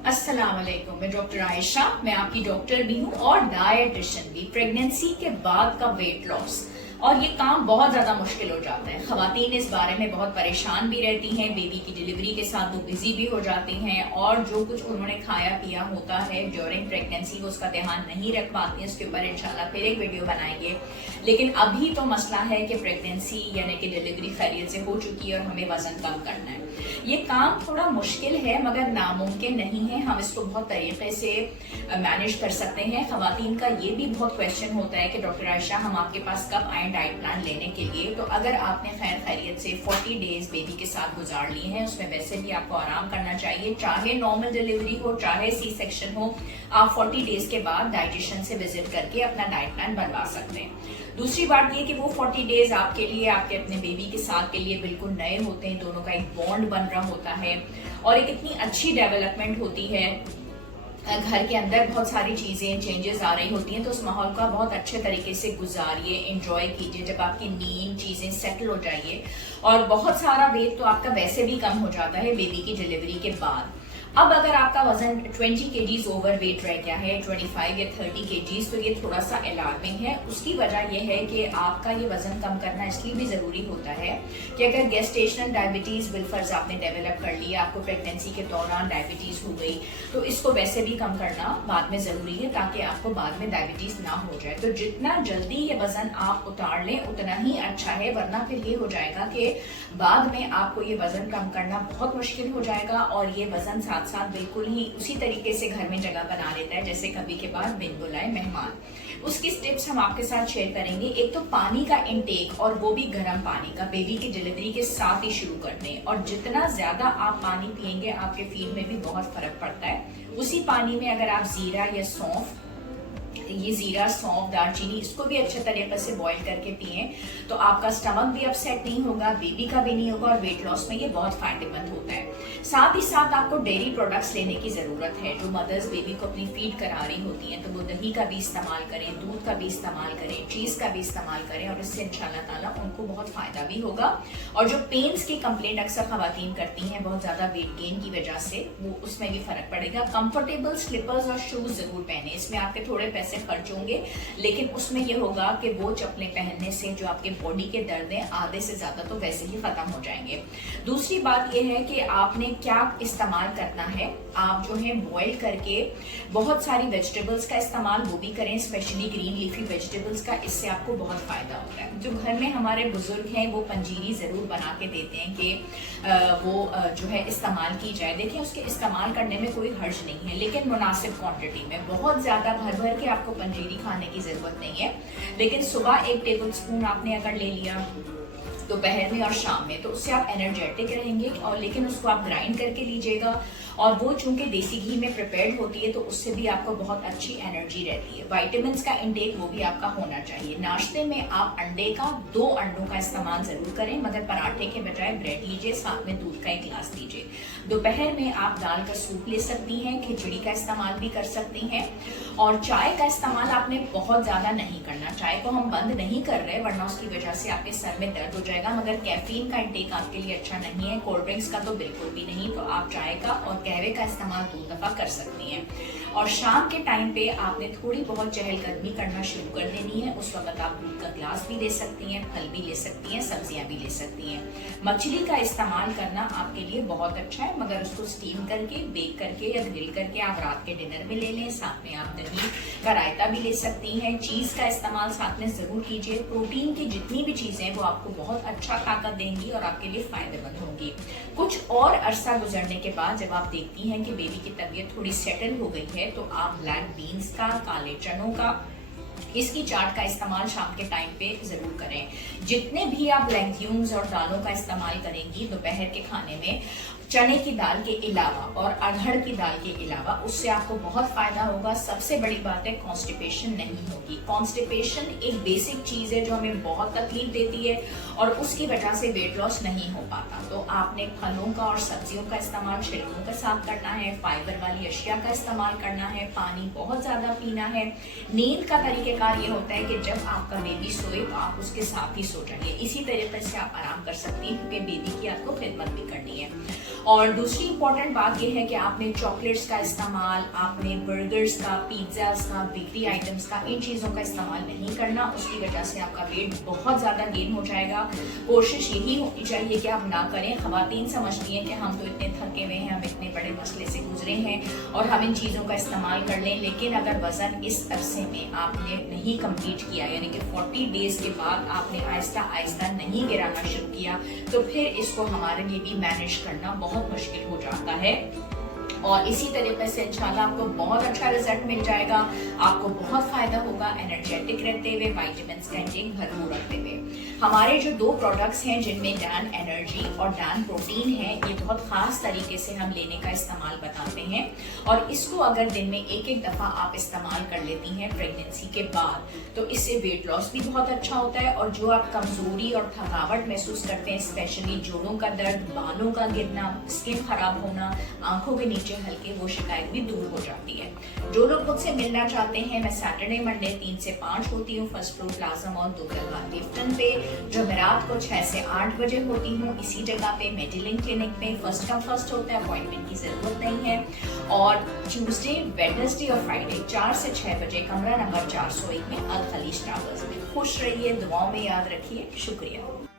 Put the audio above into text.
अस्सलाम वालेकुम। मैं डॉक्टर आयशा, मैं आपकी डॉक्टर भी हूँ और डायटिशियन भी। प्रेगनेंसी के बाद का वेट लॉस और ये काम बहुत ज्यादा मुश्किल हो जाता है। खवातीन इस बारे में बहुत परेशान भी रहती हैं, बेबी की डिलीवरी के साथ वो बिजी भी हो जाती हैं और जो कुछ उन्होंने खाया पिया होता है ड्यूरिंग प्रेगनेंसी वो उसका ध्यान नहीं रख पाती हैं। उसके ऊपर इंशाल्लाह फिर एक वीडियो बनाएंगे। लेकिन अभी तो मसला है कि प्रेगनेंसी यानी कि डिलीवरी खैरियत से हो चुकी है और हमें वजन कम करना है। ये काम थोड़ा मुश्किल है मगर नामुमकिन नहीं है। हम इसको बहुत तरीके से मैनेज कर सकते हैं। खवातीन का ये भी बहुत क्वेश्चन होता है कि डॉक्टर आयशा हम आपके पास कब आए डाइट प्लान लेने के लिए। तो अगर आपने खैर खैरियत से 40 डेज बेबी के साथ गुजार लिए हैं, उसमें वैसे भी आपको आराम करना चाहिए, चाहे नॉर्मल डिलीवरी हो चाहे सी सेक्शन हो। आप 40 डेज के बाद डाइटिशियन से विजिट करके अपना डाइट प्लान बनवा सकते हैं। दूसरी बात ये कि वो 40 डेज आपके लिए, आपके अपने बेबी के साथ के लिए बिल्कुल नए होते हैं। दोनों का एक बॉन्ड बन रहा होता है और एक इतनी अच्छी डेवलपमेंट होती है। घर के अंदर बहुत सारी चीजें चेंजेस आ रही होती हैं, तो उस माहौल का बहुत अच्छे तरीके से गुजारिए, एंजॉय कीजिए। जब आपकी नींद चीजें सेटल हो जाइए और बहुत सारा वेट तो आपका वैसे भी कम हो जाता है बेबी की डिलीवरी के बाद। अब अगर आपका वजन 20 केजीज ओवर वेट रह गया है, 25 या 30 केजीज, तो ये थोड़ा सा अलार्मिंग है। उसकी वजह यह है कि आपका ये वजन कम करना इसलिए भी जरूरी होता है कि अगर गेस्टेशनल डायबिटीज बिलफर्ज आपने डेवलप कर लिया, आपको प्रेगनेंसी के दौरान डायबिटीज हो गई, तो इसको वैसे भी कम करना बाद में जरूरी है ताकि आपको बाद में डायबिटीज ना हो जाए। तो जितना जल्दी ये वजन आप उतार लें उतना ही अच्छा है, वरना फिर ये हो जाएगा कि बाद में आपको ये वजन कम करना बहुत मुश्किल हो जाएगा और ये वजन साथ साथ बिल्कुल ही उसी तरीके से घर में जगह बना लेता है जैसे कभी के बाद बिन बुलाए मेहमान। उसकी टिप्स हम आपके साथ शेयर करेंगे। एक तो पानी का इंटेक और वो भी गर्म पानी का, बेबी की डिलीवरी के साथ ही शुरू कर दें और जितना ज्यादा आप पानी पिएंगे आपके फीड में भी बहुत फर्क पड़ता है। उसी पानी में अगर आप जीरा या सौंफ, ये जीरा सौंफ दालचीनी, इसको भी अच्छे तरीके से बॉईल करके पिए तो आपका स्टमक भी अपसेट नहीं होगा, बेबी का भी नहीं होगा और वेट लॉस में ये बहुत फायदेमंद होता है। साथ ही साथ आपको डेयरी प्रोडक्ट्स लेने की जरूरत है। जो मदर्स बेबी को अपनी फीड करा रही होती हैं तो वो दही का भी इस्तेमाल करें, दूध का भी इस्तेमाल करें, चीज का भी इस्तेमाल करें और इससे इंशाल्लाह ताला उनको बहुत फायदा भी होगा। और जो पेन्स की कंप्लेंट अक्सर खवातीन करती हैं बहुत ज्यादा वेट गेन की वजह से, वो उसमें भी फर्क पड़ेगा। कंफर्टेबल स्लीपर्स और शूज जरूर पहने, इसमें आपके थोड़े पैसे खर्च होंगे लेकिन उसमें यह होगा कि वो चप्पलें पहनने से जो आपके बॉडी के दर्द हैं आधे से ज्यादा तो वैसे ही खत्म हो जाएंगे। दूसरी बात यह है कि आपने क्या इस्तेमाल करना है। आप जो है बॉईल करके बहुत सारी वेजिटेबल्स का इस्तेमाल वो भी करें, स्पेशली ग्रीन लीफी वेजिटेबल्स का, इससे आपको बहुत फायदा होता है। जो घर में हमारे बुजुर्ग हैं वो पंजीरी जरूर बना के देते हैं कि वो जो है इस्तेमाल की जाए। देखिए उसके इस्तेमाल करने में कोई हर्ज नहीं है लेकिन मुनासिब क्वांटिटी में। बहुत ज्यादा भर भर के आपको पंजीरी खाने की जरूरत नहीं है, लेकिन सुबह 1 टेबल स्पून आपने अगर ले लिया दोपहर में और शाम में तो उससे आप एनर्जेटिक रहेंगे। और लेकिन उसको आप ग्राइंड करके लीजिएगा और वो चूंकि देसी घी में प्रिपेयर्ड होती है तो उससे भी आपको बहुत अच्छी एनर्जी रहती है। विटामिन्स का इंटेक वो भी आपका होना चाहिए। नाश्ते में आप अंडे का 2 अंडों का इस्तेमाल जरूर करें मगर पराठे के बजाय ब्रेड लीजिए, साथ में दूध का 1 गिलास लीजिए। दोपहर में आप दाल का सूप ले सकती हैं, खिचड़ी का इस्तेमाल भी कर सकती हैं। और चाय का इस्तेमाल आपने बहुत ज्यादा नहीं करना। चाय को हम बंद नहीं कर रहे वरना उसकी वजह से आपके सर में दर्द हो जाएगा, मगर कैफीन का इंटेक आपके लिए अच्छा नहीं है, कोल्ड ड्रिंक्स का तो बिल्कुल भी नहीं। तो आप चाय का और कहवे का इस्तेमाल 2 दफा कर सकती हैं। और शाम के टाइम पे आपने थोड़ी बहुत चहलकदमी करना शुरू कर देनी है। उस वक्त आप दूध का गिलास भी ले सकती हैं, फल भी ले सकती हैं, सब्जियां भी ले सकती हैं। मछली का इस्तेमाल करना आपके लिए बहुत अच्छा है मगर उसको स्टीम करके, बेक करके या ग्रिल करके आप रात के डिनर में ले लें। साथ में आप दही का रायता भी ले सकती हैं। चीज का इस्तेमाल साथ में जरूर कीजिए। प्रोटीन की जितनी भी चीजें हैं वो आपको बहुत अच्छा ताकत देंगी और आपके लिए फायदेमंद होंगी। कुछ और अरसा गुजरने के बाद जब आप देखती हैं कि बेबी की तबीयत थोड़ी सेटल हो गई है तो आप ब्लैक बीन्स का, काले चनों का, इसकी चाट का इस्तेमाल शाम के टाइम पे जरूर करें। जितने भी आप लेग्यूम्स और दालों का इस्तेमाल करेंगी दोपहर के खाने में, चने की दाल के अलावा और अरहर की दाल के अलावा, उससे आपको बहुत फायदा होगा। सबसे बड़ी बात है कॉन्स्टिपेशन नहीं होगी। कॉन्स्टिपेशन एक बेसिक चीज है जो हमें बहुत तकलीफ देती है और उसकी वजह से वेट लॉस नहीं हो पाता। तो आपने फलों का और सब्जियों का इस्तेमाल छिलकों के साथ करना है, फाइबर वाली अशिया का इस्तेमाल करना है, पानी बहुत ज्यादा पीना है। नींद का तरीकेकार ये होता है कि जब आपका बेबी सोए तो आप उसके साथ ही सो जाइए। इसी तरीके से आप आराम कर सकती हैं क्योंकि बेबी की आपको खिदमत भी करनी है। और दूसरी इंपॉर्टेंट बात यह है कि आपने चॉकलेट्स का इस्तेमाल, आपने बर्गर्स का, पिज्जास का, बेकरी आइटम्स का, इन चीज़ों का इस्तेमाल नहीं करना। उसकी वजह से आपका वेट बहुत ज़्यादा गेन हो जाएगा। कोशिश यही होनी चाहिए कि आप ना करें। ख़वातीन समझती हैं कि हम तो इतने थके हुए हैं, हम इतने बड़े मसले से गुजरे हैं और हम इन चीज़ों का इस्तेमाल कर लें, लेकिन अगर वज़न इस अरसे में आपने नहीं कंप्लीट किया, यानी कि 40 डेज़ के बाद आपने आहिस्ता आहिस्ता नहीं गिराना शुरू किया, तो फिर इसको हमारे लिए भी मैनेज करना बहुत मुश्किल हो जाता है। और इसी तरीके से इंशाल्लाह आपको बहुत अच्छा रिजल्ट मिल जाएगा, आपको बहुत फायदा होगा एनर्जेटिक रहते हुए, विटामिन्स का इंटेक भरपूर रखते हुए। हमारे जो 2 प्रोडक्ट्स हैं जिनमें डैन एनर्जी और डैन प्रोटीन है, ये बहुत खास तरीके से हम लेने का इस्तेमाल बताते हैं और इसको अगर दिन में एक दफ़ा आप इस्तेमाल कर लेती हैं प्रेगनेंसी के बाद, तो इससे वेट लॉस भी बहुत अच्छा होता है। और जो आप कमजोरी और थकावट महसूस करते हैं, स्पेशली जोड़ों का दर्द, बालों का गिरना, स्किन खराब होना, आंखों के नीचे हल्के, वो शिकायत भी दूर हो जाती है। जो लोग मुझसे मिलना चाहते हैं, मैं सैटरडे मंडे 3 से 5 होती हूँ फर्स्ट फ्लोर प्लाजा मॉल दोगलवा लिफ्टन पे। जुमेरात को 6 से 8 बजे होती हूँ इसी जगह पे मेडिलिंग क्लिनिक में। फर्स्ट कम फर्स्ट होता है, अपॉइंटमेंट की जरूरत नहीं है। और ट्यूसडे, वेडनेसडे और फ्राइडे 4 से 6 बजे कमरा नंबर 401 में अल खलीज टावर्स में। खुश रहिए, दुआओं में याद रखिए। शुक्रिया।